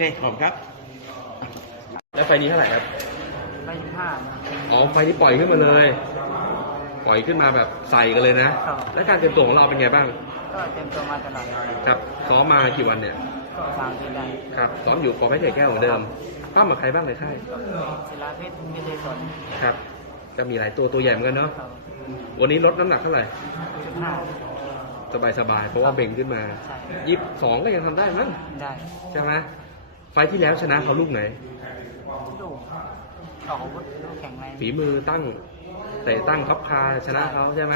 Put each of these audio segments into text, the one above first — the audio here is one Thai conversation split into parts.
เคขอบคุณครับ แล้วไฟล์นี้เท่าไหร่ครับ ไปห้าอ๋อ ไฟล์นี้ปล่อยขึ้นมาเลย ปล่อยขึ้นมาแบบใส่กันเลยนะครับแล้วการเตรียมตัวของเราเป็นไงบ้าง ก็เต็มตัวมาตลอดครับ ซ้อมมากี่วันเนี่ย ก็สามปีได้ครับ ซ้อมอยู่ปอเพชรไข่แก้วเหมือนเดิมปั้มกับใครบ้างในค่าย ศิลาเพชรไม่ได้สนครับ ก็มีหลายตัวตัวใหญ่เหมือนกันเนาะเขาวันนี้ลดน้ำหนักเท่าไหร่ จุดห้าสบายสบายๆ เพราะว่าเบ่งขึ้นมาใช่ยี่สิบสองก็ยังทำได้มั้งได้ ใช่ไหม ไฟล์ที่แล้วชนะเขาลูกไหนลูกออกอาวุธลูกแข็งแรงฝีมือตั้งเตะตั้งพับคาชนะเขาใช่ไหม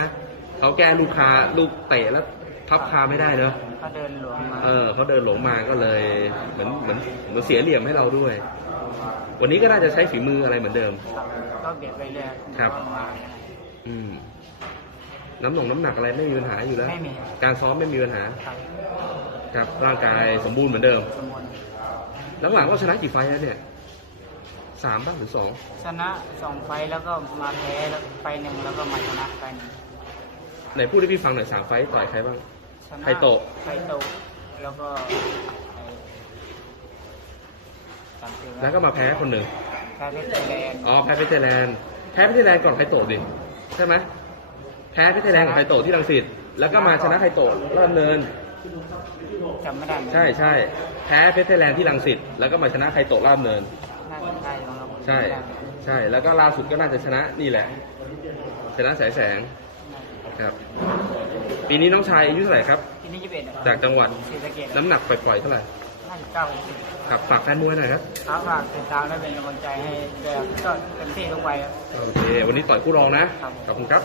เขาแก้ลูกคาลูกเตะแล้วพับคาไม่ได้เนอะเขาเดินหลวงมาเออเขาเดินหลงมาก็เลยเหมือนเหมือนเหมือนเสียเหลี่ยมให้เราด้วย วันนี้ก็น่าจะใช้ฝีมืออะไรเหมือนเดิมครับก็เบียดไปเรื่อยครับมาอืม น้ำหนงน้ำหนักอะไรไม่มีปัญหาอยู่แล้ว ไม่มีการซ้อมไม่มีปัญหา ครับ ครับร่างกายสมบูรณ์เหมือนเดิม สมบูรณ์ หลังๆก็ชนะกี่ไฟล์แล้วเนี่ยสามบ้างหรือสองชนะสองไฟล์แล้วก็มาแพ้แล้วไฟล์หนึ่งแล้วก็มาชนะไฟล์หนึ่งไหนพูดให้พี่ฟังหน่อยสามไฟล์ต่อยใครบ้าง ชนะไคโตะ ไคโตะแล้วก็ไอ้จำชื่อไแล้วก็มาแพ้คนหนึ่งแพ้เพชรไทยแลนด์อ๋อแพ้เพชรไทยแลนด์แพ้เพชรไทยแลนด์ก่อนไคโตะดิใช่ไหมแพ้เพชรไทยแลนด์กับไคโตะที่รังสิตแล้วก็มาชนะไคโตะรอบเนิน จำไม่ได้เหมือนกันใช่ใช่แพ้เพชรไทยแลนด์ที่รังสิตแล้วก็มาชนะไคโตะรอบเนิน น่าจะใช่บ้างครับใช่ ใช่แล้วก็ล่าสุดก็น่าจะชนะนี่แหละ ชนะแสงแสงครับ ปีนี้น้องชายอายุเท่าไหร่ครับ ที่นี่ยี่สิบเอ็ดจากจังหวัดศรีสะเกษน้ำหนักปล่อยๆเท่าไหร่ห้าสิบเก้าสิบครับฝากแฟนมวยหน่อยครับครับฝากติดตามและเป็นกำลังใจให้ด้วยครับก็เต็มที่ทุกวัยครับ โอเควันนี้ต่อยคู่รองนะครับ ขอบคุณครับ